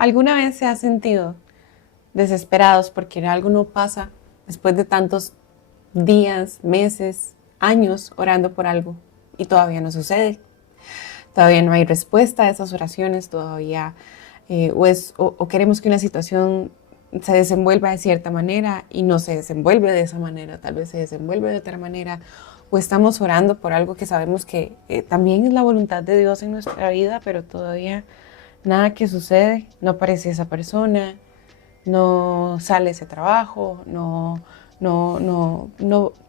¿Alguna vez se ha sentido desesperados porque algo no pasa después de tantos días, meses, años orando por algo y todavía no sucede? Todavía no hay respuesta a esas oraciones, todavía o queremos que una situación se desenvuelva de cierta manera y no se desenvuelve de esa manera, tal vez se desenvuelve de otra manera, o estamos orando por algo que sabemos que también es la voluntad de Dios en nuestra vida, pero todavía nada que sucede, no aparece esa persona, no sale ese trabajo, no,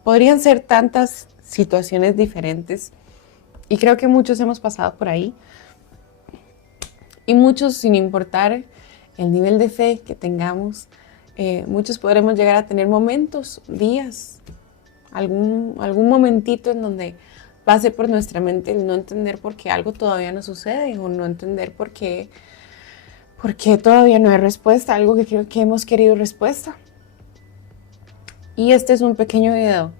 podrían ser tantas situaciones diferentes y creo que muchos hemos pasado por ahí y muchos, sin importar el nivel de fe que tengamos, muchos podremos llegar a tener momentos, días, algún momentito en donde pase por nuestra mente el no entender por qué algo todavía no sucede o no entender por qué todavía no hay respuesta, algo que creo que hemos querido respuesta. Y este es un pequeño video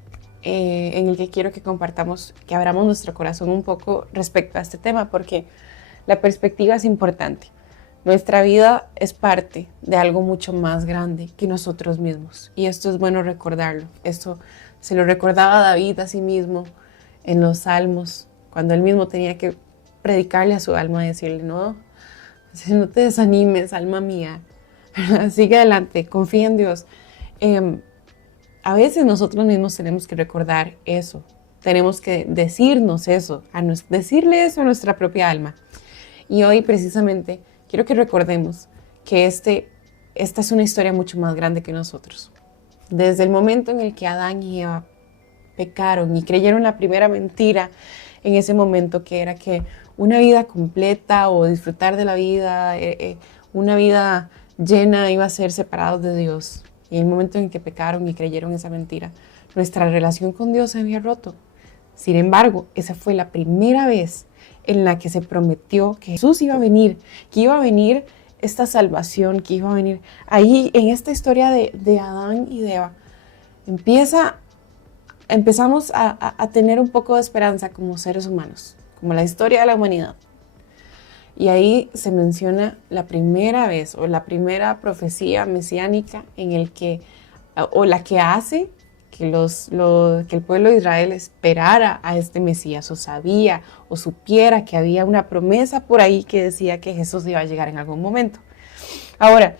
en el que quiero que compartamos, que abramos nuestro corazón un poco respecto a este tema, porque la perspectiva es importante. Nuestra vida es parte de algo mucho más grande que nosotros mismos. Y esto es bueno recordarlo. Esto se lo recordaba David a sí mismo en los Salmos, cuando él mismo tenía que predicarle a su alma y decirle, no te desanimes, alma mía. Sigue adelante, confía en Dios. A veces nosotros mismos tenemos que recordar eso. Tenemos que decirnos eso, decirle eso a nuestra propia alma. Y hoy precisamente quiero que recordemos que esta es una historia mucho más grande que nosotros. Desde el momento en el que Adán y Eva pecaron y creyeron la primera mentira en ese momento, que era que una vida completa o disfrutar de la vida, una vida llena iba a ser separados de Dios. Y en el momento en que pecaron y creyeron esa mentira, nuestra relación con Dios se había roto. Sin embargo, esa fue la primera vez en la que se prometió que Jesús iba a venir, que iba a venir esta salvación, que iba a venir. Ahí, en esta historia de Adán y de Eva, empezamos a tener un poco de esperanza como seres humanos, como la historia de la humanidad. Y ahí se menciona la primera vez, o la primera profecía mesiánica en el que, o la que hace que el pueblo de Israel esperara a este Mesías, o sabía, o supiera que había una promesa por ahí que decía que Jesús iba a llegar en algún momento. Ahora,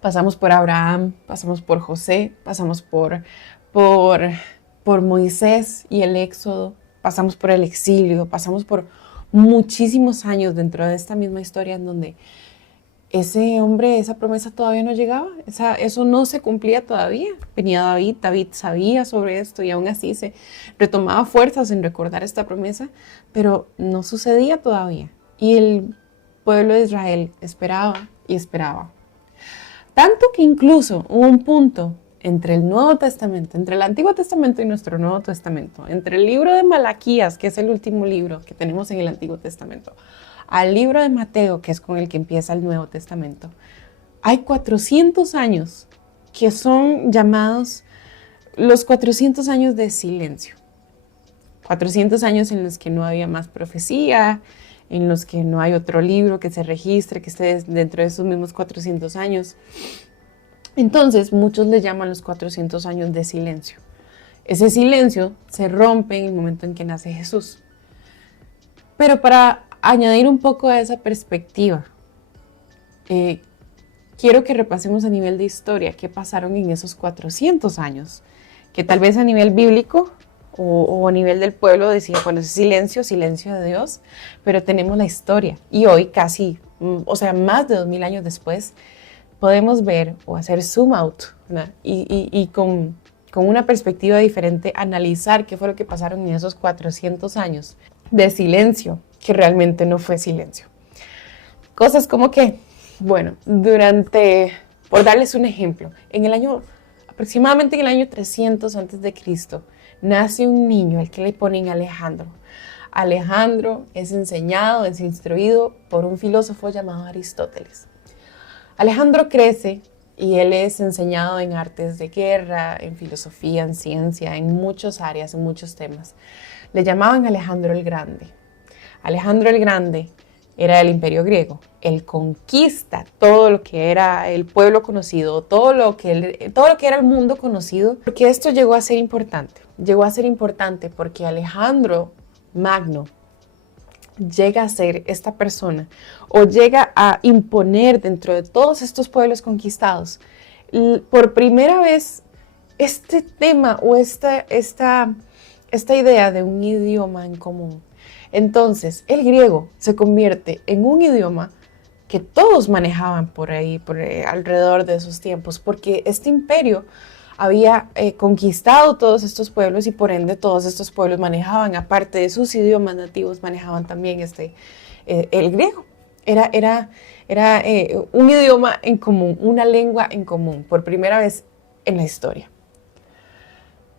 pasamos por Abraham, pasamos por José, pasamos por Moisés y el Éxodo, pasamos por el exilio, pasamos por muchísimos años dentro de esta misma historia en donde ese hombre, esa promesa todavía no llegaba, eso no se cumplía todavía. Venía David sabía sobre esto y aún así se retomaba fuerzas en recordar esta promesa, pero no sucedía todavía. Y el pueblo de Israel esperaba y esperaba. Tanto que incluso hubo un punto entre el Nuevo Testamento, entre el Antiguo Testamento y nuestro Nuevo Testamento, entre el libro de Malaquías, que es el último libro que tenemos en el Antiguo Testamento, al libro de Mateo, que es con el que empieza el Nuevo Testamento, hay 400 años que son llamados los 400 años de silencio. 400 años en los que no había más profecía, en los que no hay otro libro que se registre, que esté dentro de esos mismos 400 años. Entonces, muchos le llaman los 400 años de silencio. Ese silencio se rompe en el momento en que nace Jesús. Pero para añadir un poco a esa perspectiva, quiero que repasemos a nivel de historia qué pasaron en esos 400 años, que tal vez a nivel bíblico o a nivel del pueblo decía, bueno, es silencio de Dios, pero tenemos la historia. Y hoy casi, más de 2000 años después, podemos ver o hacer zoom out, ¿no? y con una perspectiva diferente analizar qué fue lo que pasaron en esos 400 años de silencio, que realmente no fue silencio. Cosas como que, bueno, por darles un ejemplo, aproximadamente en el año 300 antes de Cristo, nace un niño al que le ponen Alejandro. Alejandro es enseñado, es instruido por un filósofo llamado Aristóteles. Alejandro crece y él es enseñado en artes de guerra, en filosofía, en ciencia, en muchas áreas, en muchos temas. Le llamaban Alejandro el Grande. Alejandro el Grande era el Imperio griego. Él conquista todo lo que era el pueblo conocido, todo lo que era el mundo conocido, porque esto llegó a ser importante. Llegó a ser importante porque Alejandro Magno llega a ser esta persona o llega a imponer dentro de todos estos pueblos conquistados por primera vez este tema o esta idea de un idioma en común. Entonces, el griego se convierte en un idioma que todos manejaban por ahí, alrededor de esos tiempos, porque este imperio había conquistado todos estos pueblos y por ende todos estos pueblos manejaban, aparte de sus idiomas nativos, manejaban también el griego. Era un idioma en común, una lengua en común, por primera vez en la historia.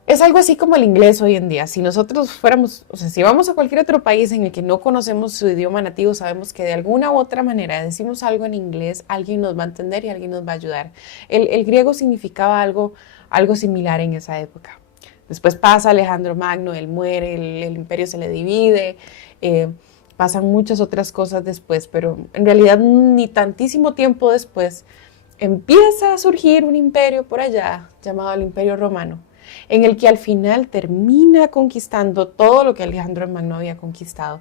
Es algo así como el inglés hoy en día. Si nosotros fuéramos, o sea, si vamos a cualquier otro país en el que no conocemos su idioma nativo, sabemos que de alguna u otra manera decimos algo en inglés, alguien nos va a entender y alguien nos va a ayudar. El griego significaba algo similar en esa época. Después pasa Alejandro Magno, él muere, el imperio se le divide, pasan muchas otras cosas después, pero en realidad ni tantísimo tiempo después empieza a surgir un imperio por allá llamado el Imperio Romano, en el que al final termina conquistando todo lo que Alejandro Magno había conquistado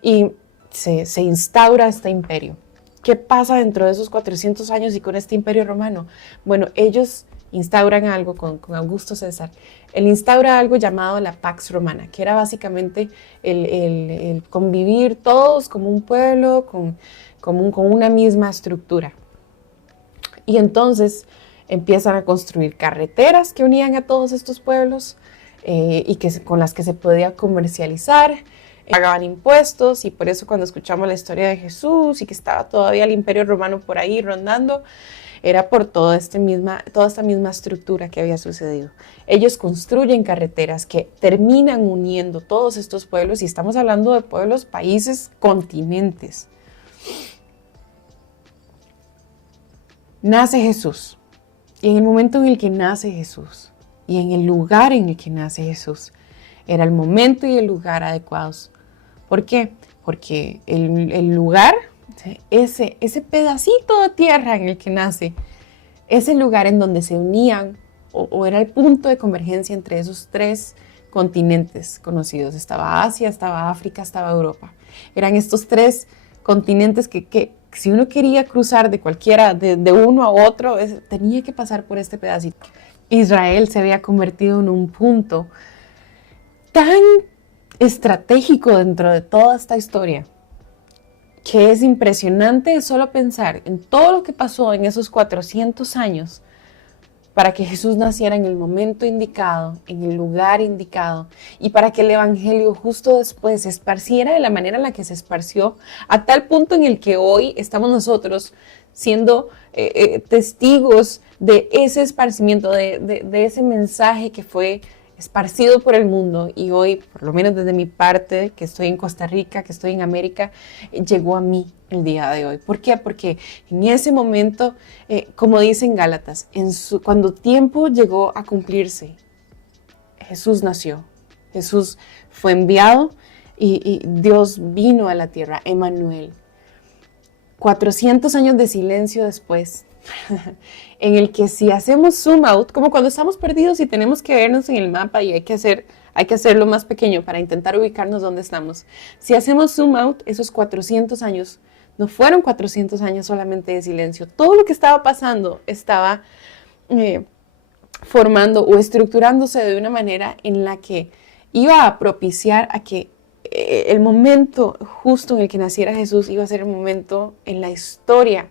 y se instaura este imperio. ¿Qué pasa dentro de esos 400 años y con este imperio romano? Bueno, ellos instauran algo con Augusto César. Él instaura algo llamado la Pax Romana, que era básicamente el convivir todos como un pueblo, con una misma estructura. Y entonces empiezan a construir carreteras que unían a todos estos pueblos y con las que se podía comercializar, pagaban impuestos, y por eso cuando escuchamos la historia de Jesús y que estaba todavía el Imperio Romano por ahí rondando, era por toda esta misma estructura que había sucedido. Ellos construyen carreteras que terminan uniendo todos estos pueblos, y estamos hablando de pueblos, países, continentes. Nace Jesús. Y en el momento en el que nace Jesús, y en el lugar en el que nace Jesús, era el momento y el lugar adecuados. ¿Por qué? Porque el lugar, ese pedacito de tierra en el que nace, es el lugar en donde se unían, o era el punto de convergencia entre esos tres continentes conocidos. Estaba Asia, estaba África, estaba Europa. Eran estos tres continentes que si uno quería cruzar de cualquiera, de uno a otro, tenía que pasar por este pedacito. Israel se había convertido en un punto tan estratégico dentro de toda esta historia, que es impresionante solo pensar en todo lo que pasó en esos 400 años para que Jesús naciera en el momento indicado, en el lugar indicado, y para que el Evangelio justo después se esparciera de la manera en la que se esparció, a tal punto en el que hoy estamos nosotros siendo testigos de ese esparcimiento, de ese mensaje que fue esparcido por el mundo, y hoy, por lo menos desde mi parte, que estoy en Costa Rica, que estoy en América, llegó a mí el día de hoy. ¿Por qué? Porque en ese momento, como dicen Gálatas, cuando tiempo llegó a cumplirse, Jesús nació, Jesús fue enviado y Dios vino a la tierra, Emmanuel. 400 años de silencio después, en el que si hacemos zoom out, como cuando estamos perdidos y tenemos que vernos en el mapa y hay que hacerlo más pequeño para intentar ubicarnos donde estamos. Si hacemos zoom out, esos 400 años no fueron 400 años solamente de silencio. Todo lo que estaba pasando estaba formando o estructurándose de una manera en la que iba a propiciar a que el momento justo en el que naciera Jesús iba a ser el momento en la historia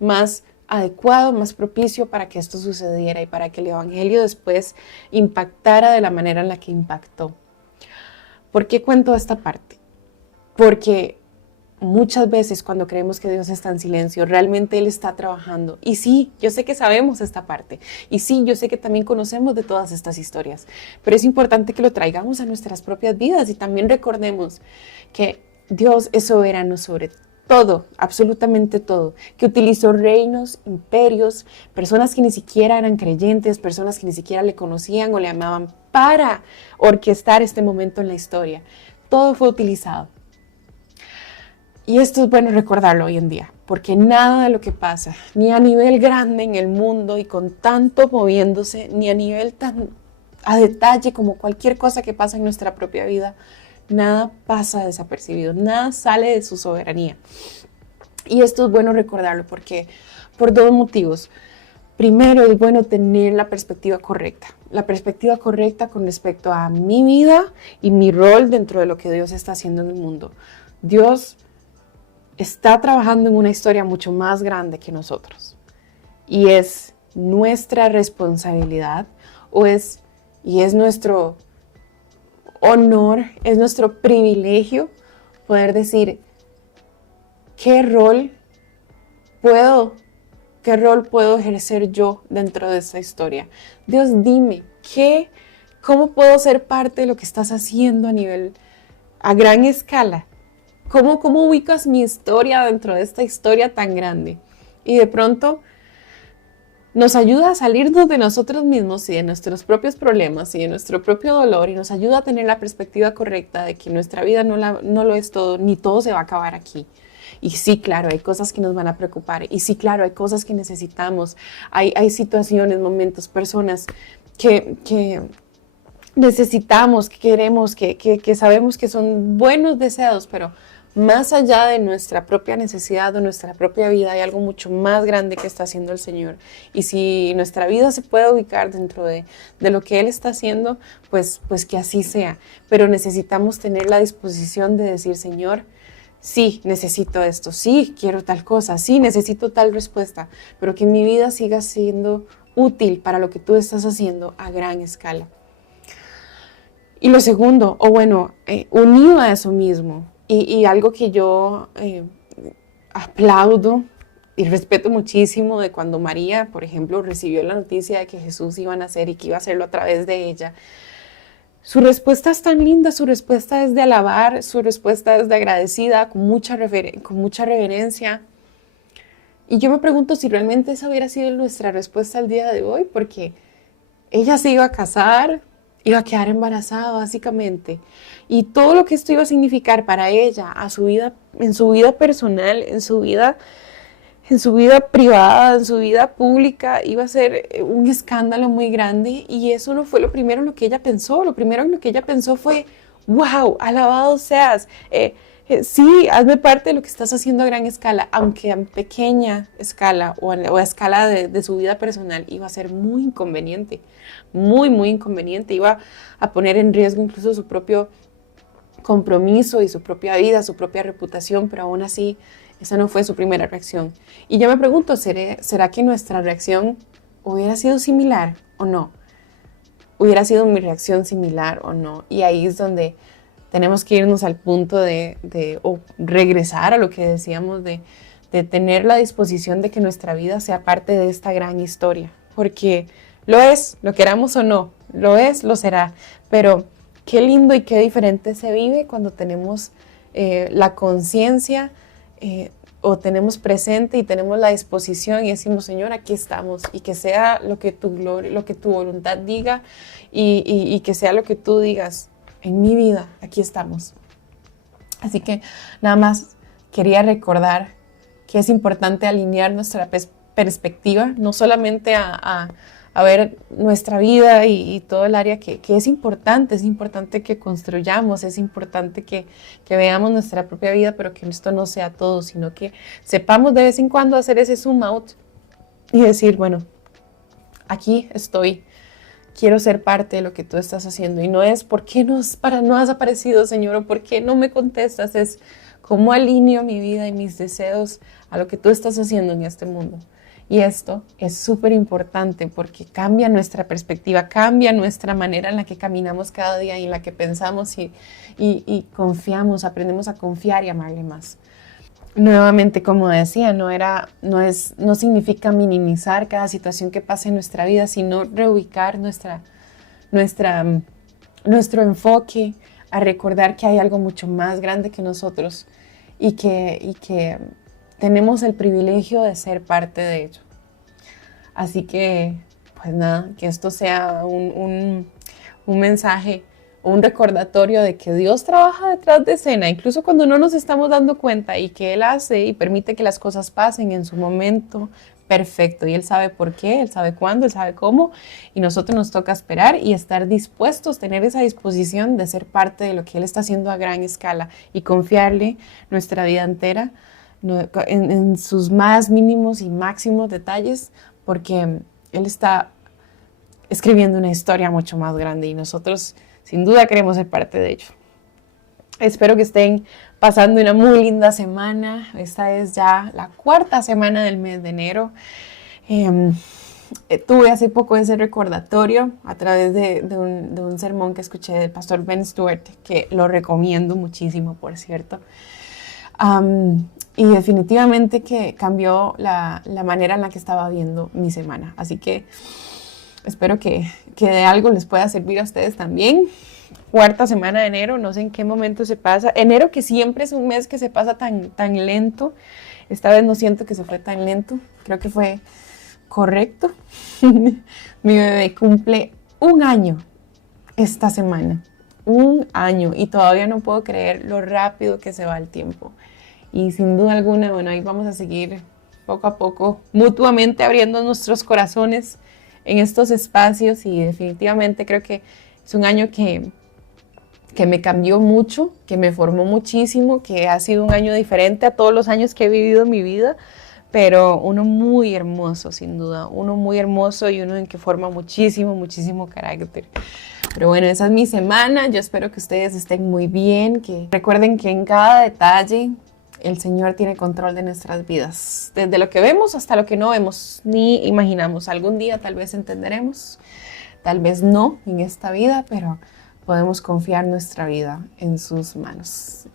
más adecuado, más propicio para que esto sucediera y para que el Evangelio después impactara de la manera en la que impactó. ¿Por qué cuento esta parte? Porque muchas veces cuando creemos que Dios está en silencio, realmente Él está trabajando. Y sí, yo sé que sabemos esta parte. Y sí, yo sé que también conocemos de todas estas historias. Pero es importante que lo traigamos a nuestras propias vidas y también recordemos que Dios es soberano sobre todo, absolutamente todo. Que utilizó reinos, imperios, personas que ni siquiera eran creyentes, personas que ni siquiera le conocían o le amaban para orquestar este momento en la historia. Todo fue utilizado. Y esto es bueno recordarlo hoy en día, porque nada de lo que pasa, ni a nivel grande en el mundo y con tanto moviéndose, ni a nivel tan a detalle como cualquier cosa que pasa en nuestra propia vida, nada pasa desapercibido, nada sale de su soberanía. Y esto es bueno recordarlo porque por dos motivos. Primero, es bueno tener la perspectiva correcta con respecto a mi vida y mi rol dentro de lo que Dios está haciendo en el mundo. Dios está trabajando en una historia mucho más grande que nosotros y es nuestra responsabilidad y es nuestro honor, es nuestro privilegio poder decir qué rol puedo ejercer yo dentro de esta historia. Dios, dime, ¿cómo puedo ser parte de lo que estás haciendo a gran escala? ¿Cómo ubicas mi historia dentro de esta historia tan grande? Y de pronto nos ayuda a salirnos de nosotros mismos y de nuestros propios problemas y de nuestro propio dolor y nos ayuda a tener la perspectiva correcta de que nuestra vida no lo es todo, ni todo se va a acabar aquí. Y sí, claro, hay cosas que nos van a preocupar. Y sí, claro, hay cosas que necesitamos. Hay situaciones, momentos, personas que necesitamos, que queremos, que sabemos que son buenos deseos, pero más allá de nuestra propia necesidad o nuestra propia vida, hay algo mucho más grande que está haciendo el Señor. Y si nuestra vida se puede ubicar dentro de lo que Él está haciendo, pues que así sea. Pero necesitamos tener la disposición de decir, Señor, sí, necesito esto, sí, quiero tal cosa, sí, necesito tal respuesta, pero que mi vida siga siendo útil para lo que tú estás haciendo a gran escala. Y lo segundo, unido a eso mismo, y algo que yo aplaudo y respeto muchísimo de cuando María, por ejemplo, recibió la noticia de que Jesús iba a nacer y que iba a hacerlo a través de ella. Su respuesta es tan linda, su respuesta es de alabar, su respuesta es de agradecida, con mucha reverencia. Y yo me pregunto si realmente esa hubiera sido nuestra respuesta al día de hoy, porque ella se iba a casar, iba a quedar embarazada básicamente. Y todo lo que esto iba a significar para ella, en su vida personal, en su vida privada, en su vida pública, iba a ser un escándalo muy grande y eso no fue lo primero en lo que ella pensó. Lo primero en lo que ella pensó fue, wow, alabado seas, sí, hazme parte de lo que estás haciendo a gran escala, aunque a pequeña escala o a escala de su vida personal, iba a ser muy inconveniente, muy inconveniente, iba a poner en riesgo incluso su propio compromiso y su propia vida, su propia reputación, pero aún así esa no fue su primera reacción. Y yo me pregunto, ¿será que nuestra reacción hubiera sido similar o no? ¿Hubiera sido mi reacción similar o no? Y ahí es donde tenemos que irnos al punto o regresar a lo que decíamos de tener la disposición de que nuestra vida sea parte de esta gran historia. Porque lo es, lo queramos o no, lo es, lo será. Pero qué lindo y qué diferente se vive cuando tenemos la conciencia o tenemos presente y tenemos la disposición y decimos, Señor, aquí estamos, y que sea lo que tu gloria, lo que tu voluntad diga y que sea lo que tú digas en mi vida, aquí estamos. Así que nada más quería recordar que es importante alinear nuestra perspectiva, no solamente a ver nuestra vida y todo el área que es importante que construyamos, es importante que veamos nuestra propia vida, pero que esto no sea todo, sino que sepamos de vez en cuando hacer ese zoom out y decir, bueno, aquí estoy, quiero ser parte de lo que tú estás haciendo. Y no es ¿por qué no has aparecido, Señor? O ¿por qué no me contestas? Es cómo alineo mi vida y mis deseos a lo que tú estás haciendo en este mundo. Y esto es súper importante porque cambia nuestra perspectiva, cambia nuestra manera en la que caminamos cada día y en la que pensamos y confiamos, aprendemos a confiar y amarle más. Nuevamente, como decía, no significa minimizar cada situación que pasa en nuestra vida, sino reubicar nuestro enfoque a recordar que hay algo mucho más grande que nosotros y que tenemos el privilegio de ser parte de ello. Así que, pues nada, que esto sea un mensaje un recordatorio de que Dios trabaja detrás de escena, incluso cuando no nos estamos dando cuenta, y que Él hace y permite que las cosas pasen en su momento perfecto. Y Él sabe por qué, Él sabe cuándo, Él sabe cómo, y nosotros nos toca esperar y estar dispuestos, tener esa disposición de ser parte de lo que Él está haciendo a gran escala y confiarle nuestra vida entera en sus más mínimos y máximos detalles, porque Él está escribiendo una historia mucho más grande y nosotros sin duda queremos ser parte de ello. Espero que estén pasando una muy linda semana. Esta es ya la 4ª semana del mes de enero. Tuve hace poco ese recordatorio a través de un sermón que escuché del pastor Ben Stewart, que lo recomiendo muchísimo, por cierto. Y definitivamente que cambió la manera en la que estaba viendo mi semana. Así que espero que de algo les pueda servir a ustedes también. 4ª semana de enero, no sé en qué momento se pasa. Enero, que siempre es un mes que se pasa tan lento. Esta vez no siento que se fue tan lento. Creo que fue correcto. Mi bebé cumple 1 año esta semana. 1 año. Y todavía no puedo creer lo rápido que se va el tiempo. Y sin duda alguna, bueno, ahí vamos a seguir poco a poco, mutuamente abriendo nuestros corazones en estos espacios. Y definitivamente creo que es un año que me cambió mucho, que me formó muchísimo, que ha sido un año diferente a todos los años que he vivido en mi vida, pero uno muy hermoso, sin duda, uno muy hermoso y uno en que forma muchísimo carácter. Pero bueno, esa es mi semana. Yo espero que ustedes estén muy bien, que recuerden que en cada detalle el Señor tiene control de nuestras vidas, desde lo que vemos hasta lo que no vemos ni imaginamos. Algún día tal vez entenderemos, tal vez no en esta vida, pero podemos confiar nuestra vida en sus manos.